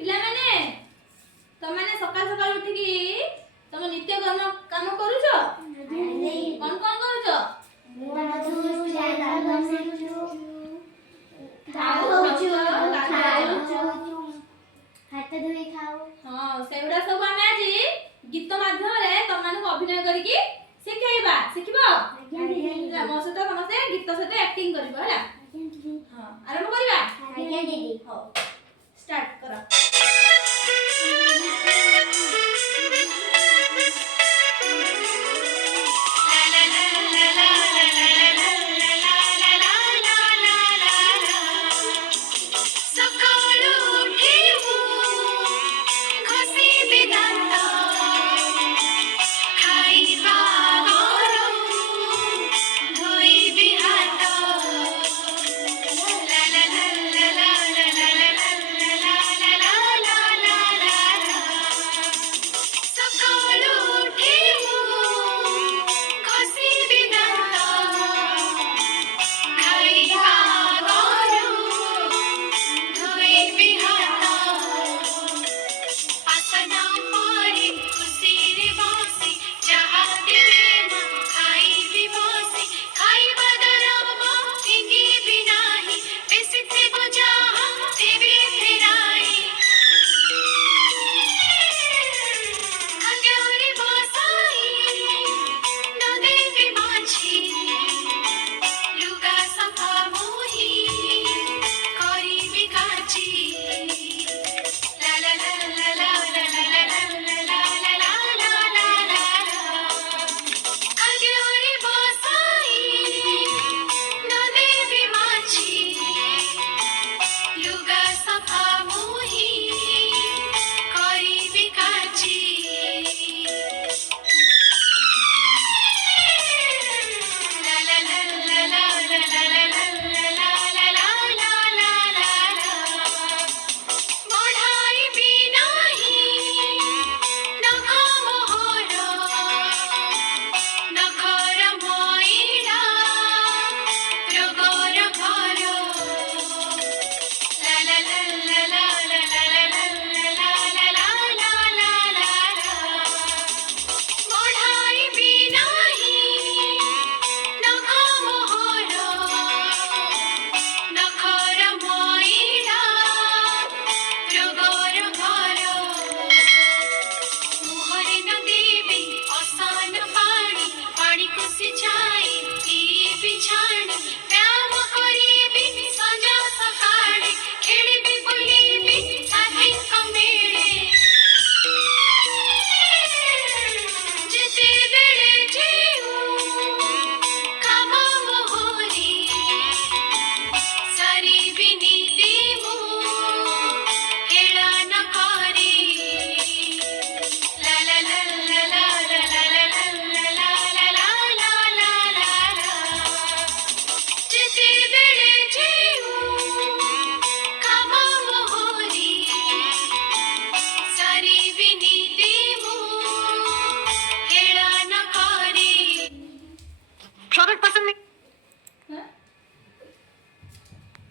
पिला माने तमने सकाल सकाल उठी की तम नित्य कर्म काम करूछो कौन कौन करूछो हाथ धोई खाओ हां सेउडा सब आमे आज गीत माध्यम रे तमन को अभिनय करी की सिखाइबा सिखिबो मो सहित समस्त गीत सहित एक्टिंग करबो हला हां आरंभ करबा आज्ञा दीदी हो स्टार्ट करो